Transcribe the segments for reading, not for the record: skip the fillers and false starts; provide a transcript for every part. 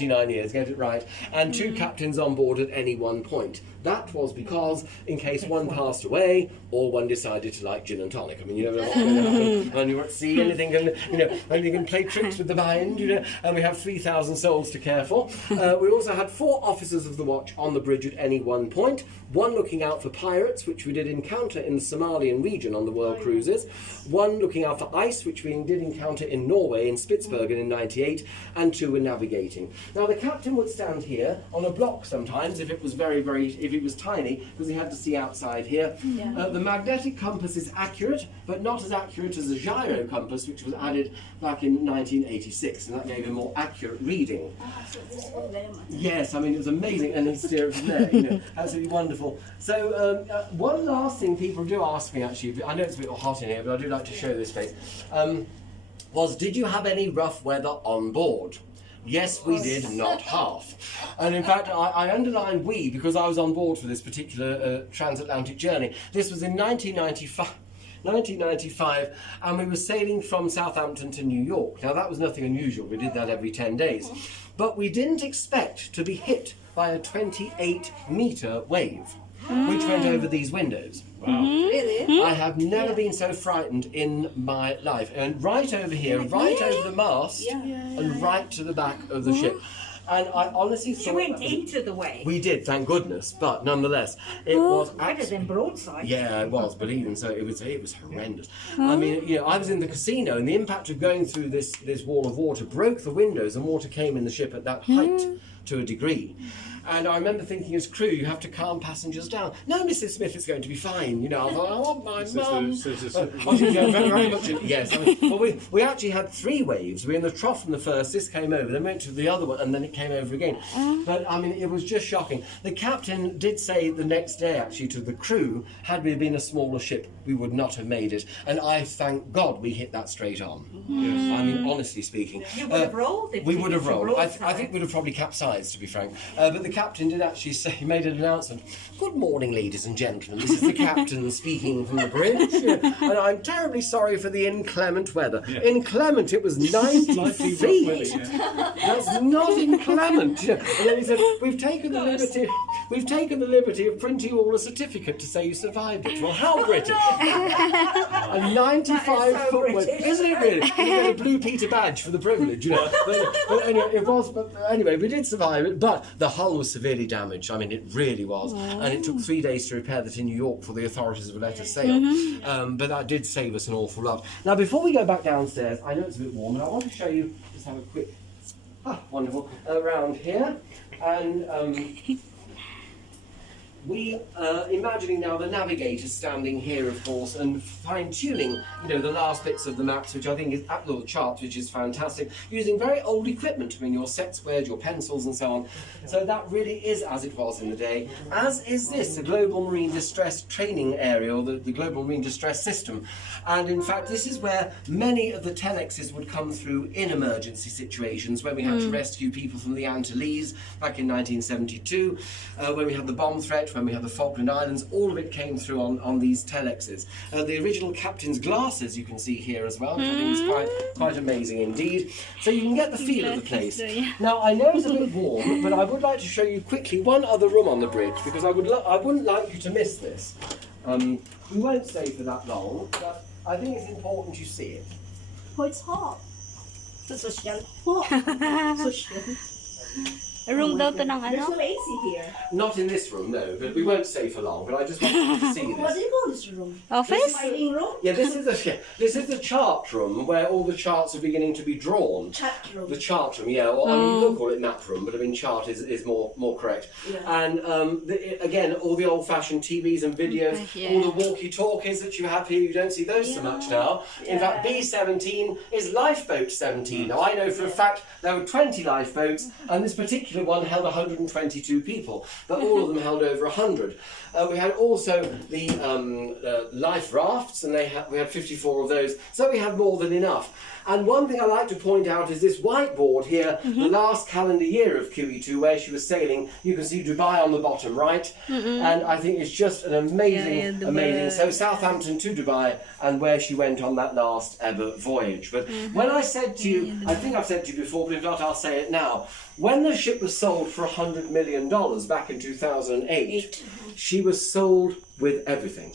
39 years, get it right, and 2 captains on board at any one point. That was because, in case one passed away, or one decided to like gin and tonic. I mean, you never know what's going to happen when you're at sea. Anything can play tricks with the mind, and we have 3,000 souls to care for. We also had 4 officers of the watch on the bridge at any one point, 1 looking out for pirates, which we did encounter in the Somalian region on the World Cruises, 1 looking out for ice, which we did encounter in Norway, in Spitsbergen in '98, and 2 were navigating. Now, the captain would stand here on a block sometimes, if it was if it was tiny, because he had to see outside here. Yeah. The magnetic compass is accurate, but not as accurate as the gyro compass, which was added back in 1986, and that gave a more accurate reading. So this one very much. Yes, I mean, it was amazing, and he'd steer it from there, absolutely wonderful. So, one last thing people do ask me, actually, I know it's a bit hot in here, but I do like to show this place, was, did you have any rough weather on board? Yes, we did, not half. And in fact, I underline we because I was on board for this particular transatlantic journey. This was in 1995, and we were sailing from Southampton to New York. Now, that was nothing unusual. We did that every 10 days. But we didn't expect to be hit by a 28-metre wave, which went over these windows. Wow. Really? I have never been so frightened in my life. And right over here, right over the mast, and right to the back of the ship. And I honestly thought... You went into the wave. We did, thank goodness. But nonetheless, it was... Better than broadside. Yeah, it was, believe me. So it was horrendous. I mean, I was in the casino, and the impact of going through this wall of water broke the windows, and water came in the ship at that height to a degree. And I remember thinking, as crew, you have to calm passengers down. No, Mrs. Smith, it's going to be fine. I thought, I want my mum. Very much. Yes. I mean, well, we actually had 3 waves. We were in the trough from the first. This came over. Then went to the other one, and then it came over again. But I mean, it was just shocking. The captain did say the next day, actually, to the crew, had we been a smaller ship, we would not have made it. And I thank God we hit that straight on. Yes. I mean, honestly speaking, You would have rolled. We would have rolled. I think we'd have probably capsized, to be frank. But the captain did actually say, he made an announcement, "Good morning, ladies and gentlemen, this is the captain speaking from the bridge, and I'm terribly sorry for the inclement weather." Yeah. Inclement, it was 90 feet. That's not inclement. And then he said, we've taken the liberty of printing you all a certificate to say you survived it. Well, how British? A 95-foot wave. Isn't it really? You get a blue Peter badge for the privilege, But anyway, we did survive it, but the hull was severely damaged. I mean, it really was. And it took 3 days to repair that in New York before the authorities would let us sail. But that did save us an awful lot. Now, before we go back downstairs, I know it's a bit warm, and I want to show you, just have a quick, wonderful, around here. And we imagining now the navigator standing here, of course, and fine-tuning, the last bits of the maps, which I think is the charts, which is fantastic, using very old equipment. I mean, your set squares, your pencils, and so on. So that really is as it was in the day. As is this, the Global Marine Distress Training Area, or the Global Marine Distress System. And in fact, this is where many of the telexes would come through in emergency situations, when we had to rescue people from the Antilles back in 1972, when we had the bomb threat, when we had the Falkland Islands. All of it came through on these telexes. The original captain's glasses you can see here as well, which I think is quite amazing indeed. So you can get the feel of the place. Now, I know it's a bit warm, but I would like to show you quickly one other room on the bridge, because I wouldn't like you to miss this. We won't stay for that long, but I think it's important you see it. Oh, it's hot. So social. Social. Room daw to ng There's ano? no AC here. Not in this room, no, but we won't stay for long, but I just wanted you to see What this. do you call this room? Office? Filing room? Yeah, this is the chart room where all the charts are beginning to be drawn. Chat room. The chart room, yeah. Well, I mean, you could call it map room, but I mean, chart is more correct. Yeah. And again, all the old-fashioned TVs and videos, all the walkie-talkies that you have here, you don't see those so much now. In fact, B17 is lifeboat 17. Now, I know for a fact there were 20 lifeboats, and this particular one held 122 people, but all of them held over 100. We had also the life rafts, and we had 54 of those, so we had more than enough. And one thing I like to point out is this whiteboard here, the last calendar year of QE2, where she was sailing. You can see Dubai on the bottom right, and I think it's just an amazing, amazing. So Southampton to Dubai, and where she went on that last ever voyage. But when I said to you, I think I've said to you before, but if not, I'll say it now. When the ship was sold for $100 million back in 2008, she was sold with everything.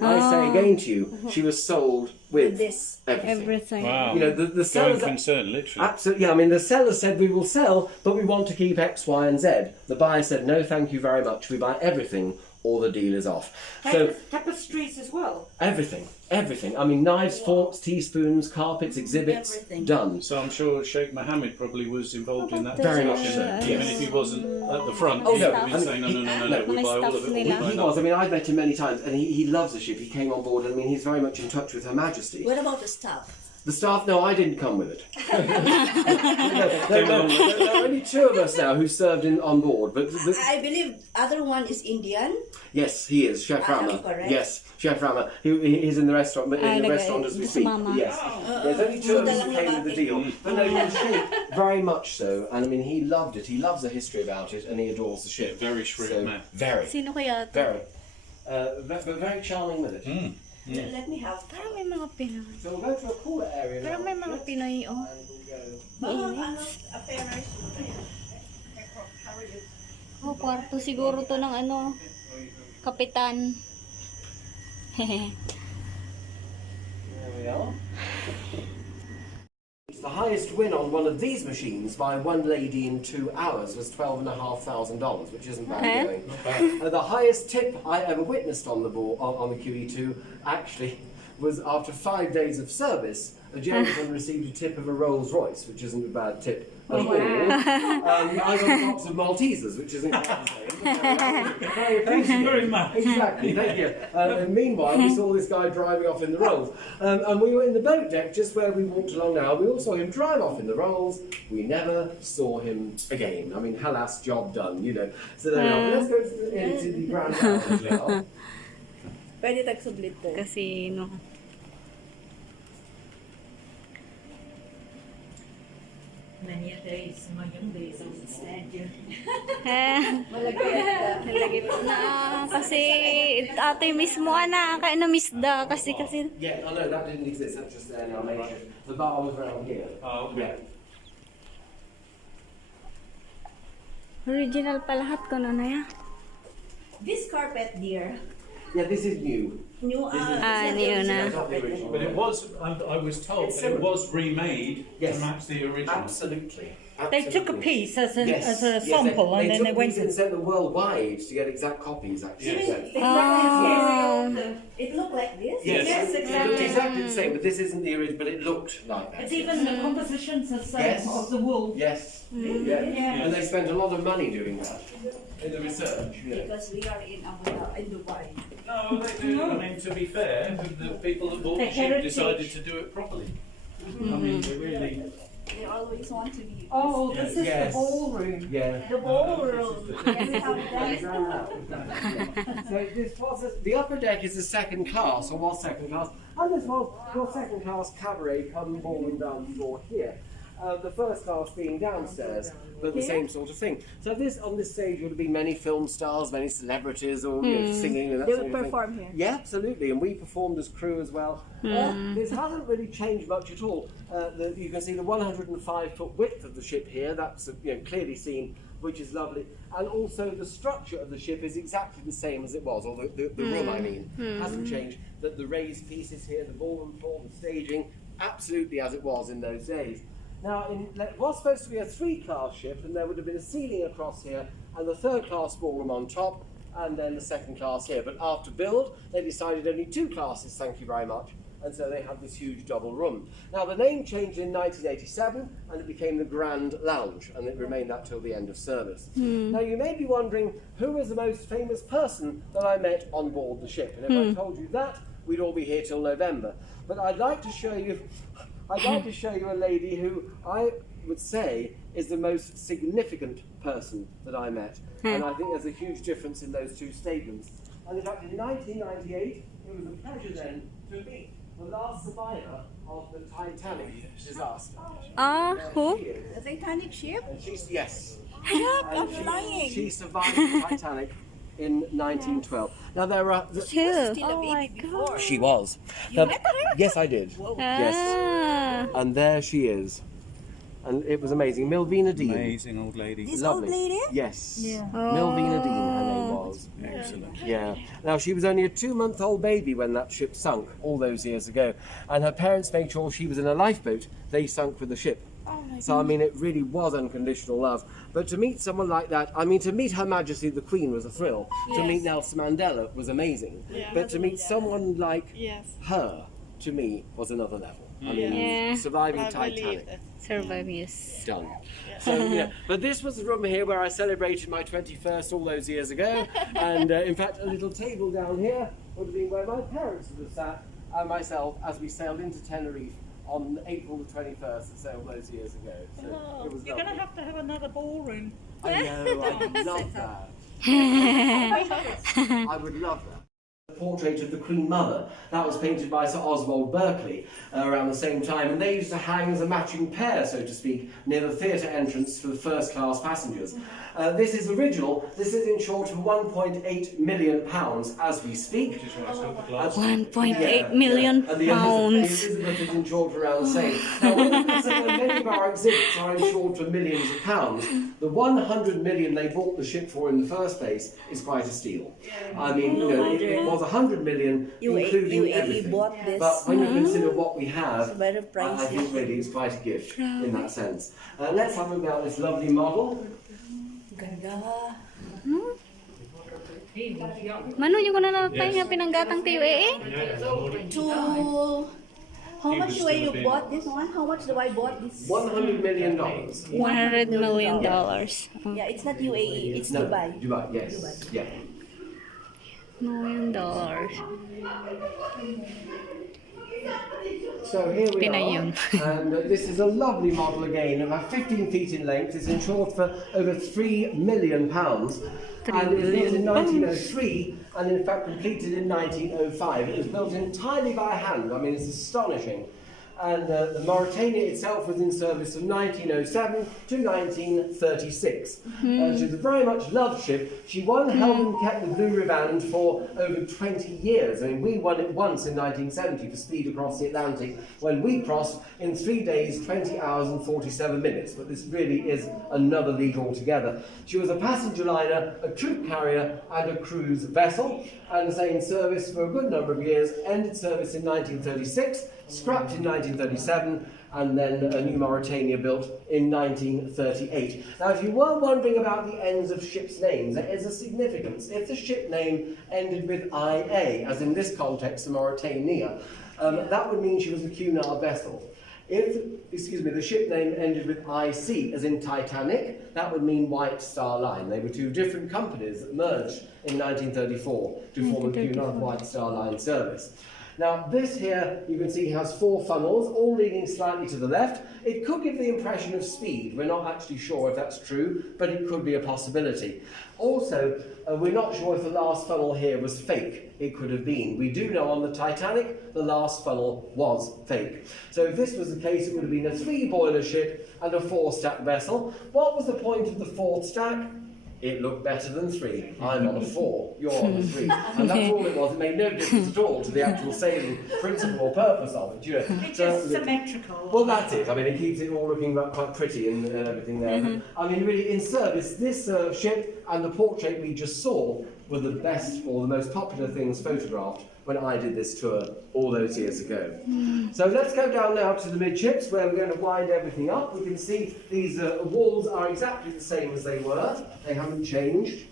I say again to you, she was sold with this. everything. Everything. Wow. You know, the Going sellers... concern, literally. Absolutely, yeah. I mean, the seller said we will sell, but we want to keep X, Y, and Z. The buyer said no, thank you very much. We buy everything, or the deal is off. So Tapestries as well. everything. I mean, knives, forks, teaspoons, carpets, exhibits, Everything. done. So I'm sure Sheikh Mohammed probably was involved in that Very much discussion. so, Even yes. if he wasn't at the front, Oh, he no, would have been I mean, saying, no, he- no, no, no, no. no, we My buy all stuff of it, all nila. we buy He none. was. I mean, I've met him many times, and he loves the ship. He came on board. I mean, he's very much in touch with Her Majesty. What about the staff? The staff, no, I didn't come with it. There are only two of us now who served on board. But I believe other one is Indian. yes, he is Chef I am Rama. correct. Yes, Chef Rama. He's in the restaurant. In the restaurant as we speak. Mama. Yes, there's only two of us who came with the deal. But no, the ship, very much so. And I mean, he loved it. He loves the history about it, and he adores the ship. Very shrewd So, man. very, Sino kaya to? very, but very charming with it. Let me have. Parang may mga Pinoy. So we'll go to a cooler area Pero now. may mga Pinoy, oh. And we'll go. Affairs. Oh, kwarto siguro to ng ano, kapitan. There we are. The highest win on one of these machines by one lady in 2 hours was $12,500, which isn't bad going. The highest tip I ever witnessed on the QE2 actually was after 5 days of service. A gentleman received a tip of a Rolls Royce, which isn't a bad tip at all. I got a box of Maltesers, which isn't bad. Thank you very much. Exactly, thank you. And meanwhile, we saw this guy driving off in the Rolls. And we were in the boat deck, just where we walked along now. We all saw him drive off in the Rolls. We never saw him again. I mean, halas, job done, you know. So there we are. Let's go into the Grand Lounge now. Pwede tagsublit to. Kasi, no. Many a days, my young days, I would stand here. Nalagay po na. Kasi, ate mismo, kaya na-miss da. Kasi, Yeah, oh no, that didn't exist. That's just there now. The bar was around here. Oh, okay. original pa lahat ko na ya. This carpet, dear. Yeah, this is new. New. This is- new na. It's not the original. But it was, I was told It's that it similar. was remade Yes. to match the original. Absolutely. They took a Absolutely. piece as a, Yes, as a yes, sample and then took they went these and sent them worldwide to get exact copies, actually. Yes. It looked like this. Yes, Yes, it exactly. looked exactly the same, but this isn't the original, but it looked like that. It's even the compositions are same Yes. of the wool. Yes, Yeah. and they spent a lot of money doing that in the research. You know. Because we are in Abu Dhabi, in Dubai. No, they do. I mean, to be fair, the people that bought The the ship heritage. decided to do it properly. I mean, they really... They always want to be. Oh, this is Yes. the ballroom. Yeah. The ballroom. Yes, we have that. So this was the upper deck is the second class, or was second class, and this was your second class cabaret come ballroom down floor here. The first class being downstairs, but the same sort of thing. So on this stage would have been many film stars, many celebrities, or singing and that They sort would of thing. perform here. Yeah, absolutely, and we performed as crew as well. This hasn't really changed much at all. You can see the 105-foot width of the ship here. That's clearly seen, which is lovely. And also the structure of the ship is exactly the same as it was, or the room, I mean, hasn't changed. The raised pieces here, the ballroom floor, the staging, absolutely as it was in those days. Now, it was supposed to be a 3-class ship, and there would have been a ceiling across here, and the 3rd-class ballroom on top, and then the 2nd class here. But after build, they decided only 2 classes, thank you very much, and so they had this huge double room. Now, the name changed in 1987, and it became the Grand Lounge, and it remained that till the end of service. Now, you may be wondering, who was the most famous person that I met on board the ship? And if I told you that, we'd all be here till November. But I'd like to show you a lady who I would say is the most significant person that I met. And I think there's a huge difference in those two statements. And in fact, in 1998, it was a pleasure then to meet the last survivor of the Titanic disaster. Who? She is. The Titanic ship? And she's, yes. I'm And flying. she survived the Titanic in 1912. Now there are... Who? Still a Oh baby my before. god. She was. You met her? Yes, I did. Yes. Ah. And there she is. And it was amazing. Milvina Dean. Amazing old lady. This Lovely. old lady? Yes. Yeah. Milvina Dean, her name was. Excellent. Yeah. Now, she was only a 2-month-old baby when that ship sunk all those years ago. And her parents made sure she was in a lifeboat. They sunk with the ship. So, I mean, it really was unconditional love. But to meet someone like that, I mean, to meet Her Majesty the Queen was a thrill. To meet Nelson Mandela was amazing. But to meet someone like her, to me, was another level. I mean, Yeah. surviving Titanic. Survive, yes. Done. So, but this was the room here where I celebrated my 21st all those years ago. And in fact, a little table down here would have been where my parents would have sat and myself as we sailed into Tenerife on April the 21st, so all those years ago. So it was You're going to lovely. have another ballroom. I know, I would love that. I would love that. The portrait of the Queen Mother, that was painted by Sir Oswald Berkeley around the same time, and they used to hang as a matching pair, so to speak, near the theatre entrance for the first class passengers. This is original. This is insured for £1.8 million as we speak. 1.8 million And the pounds. Elizabeth is insured for around the same. Now, when you consider many of our exhibits are insured for millions of pounds, the 100 million they bought the ship for in the first place is quite a steal. I mean, it was 100 million, including UAE everything. bought this. But when you consider what we have, It's very I pricey. think really it's quite a gift in that sense. Let's have a look at this lovely model. Ganda. Mano, yung ko na natay nga pinanggatang tayo eh. To how much do you bought this one? How much do I bought this? $100 million. $100 million. Yeah, it's not UAE, it's No, Dubai. Dubai, yes. Yeah. $1 million. So here we Pinayun. are, and this is a lovely model again, about 15 feet in length. It's insured for over £3 million, and it was built in 1903, and in fact completed in 1905. It was built entirely by hand. I mean, it's astonishing. And the Mauritania itself was in service from 1907 to 1936. She was a very much loved ship. She held and kept the Blue Riband for over 20 years. I mean, we won it once in 1970 for speed across the Atlantic, when we crossed in 3 days, 20 hours and 47 minutes. But this really is another league altogether. She was a passenger liner, a troop carrier, and a cruise vessel, and was in service for a good number of years. Ended service in 1936. Scrapped in 1937, and then a new Mauritania built in 1938. Now, if you were wondering about the ends of ships' names, there is a significance. If the ship name ended with IA, as in this context, the Mauritania, that would mean she was a Cunard vessel. If, the ship name ended with IC, as in Titanic, that would mean White Star Line. They were two different companies that merged in 1934 to form a Cunard White Star Line service. Now, this here, you can see, has 4 funnels, all leaning slightly to the left. It could give the impression of speed. We're not actually sure if that's true, but it could be a possibility. Also, we're not sure if the last funnel here was fake. It could have been. We do know on the Titanic, the last funnel was fake. So if this was the case, it would have been a 3-boiler ship and a 4-stack vessel. What was the point of the 4th stack? It looked better than 3. I'm on a 4, you're on a 3. And that's all it was. It made no difference at all to the actual sailing principle or purpose of it. It's just symmetrical. Well, that's it. I mean, it keeps it all looking quite pretty and everything there. I mean, really, in service, this ship and the portrait we just saw were the best or the most popular things photographed when I did this tour all those years ago. So let's go down now to the midships, where we're going to wind everything up. We can see these walls are exactly the same as they were. They haven't changed.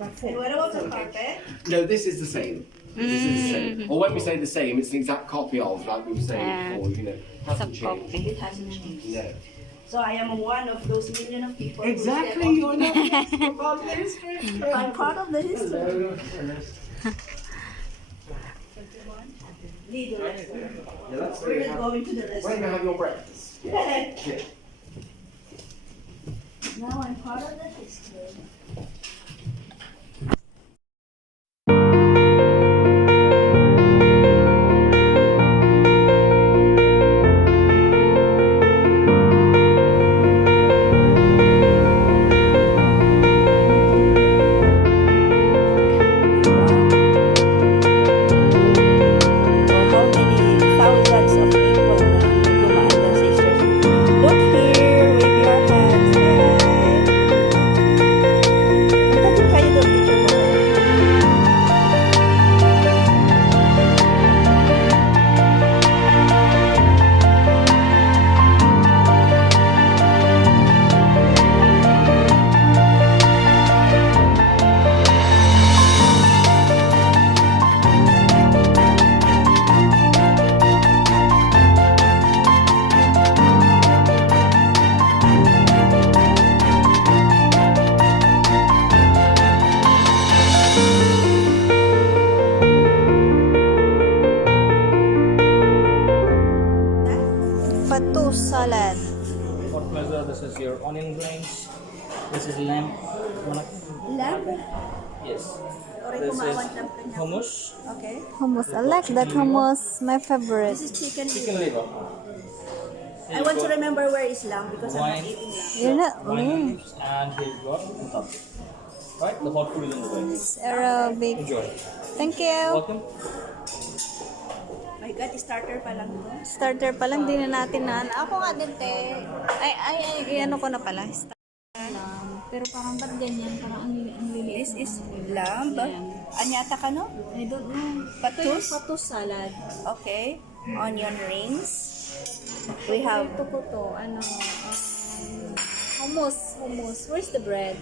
And what about the carpet? No, this is the same. This is the same. Or when we say the same, it's an exact copy of, like we were saying before, hasn't changed. It hasn't changed. No. So I am one of those million of people. who Exactly, step you're on- not part of the history. I'm part of the history. Hello. Need the restaurant. Yeah, that's We're where not going to the you restaurant. have your breakfast. Yeah. Now I'm part of the history. How many thousands of people na dumaan wines. This is lamb. Lamb? Yes. Or This kumawan is lamb kanya. hummus. Okay. Hummus. I like that hummus. My favorite. This is chicken Chicken liver. liver. I want to remember where is lamb because I'm not Wine. eating lamb. You're not. Wine Oh, leaves, and here you got muttab. Right, the hot food is on the way. it's Arabic. Enjoy. Thank you. Welcome. My God, starter pa lang to. Starter pa lang, di na natin na. Ako nga din, te. Ano ko na pala. Starter lang. Pero parang ba't ganyan? Parang ang liliit. This is lamb. Anyata ka no? I don't know. Patus? Patus salad. Okay. Onion rings. We have Ito ko to. Ano? Hummus. Hummus. Where's the bread?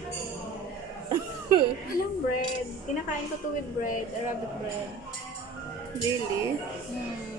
Walang bread. Kinakain ko to with bread. Arabic bread. really. Hmm.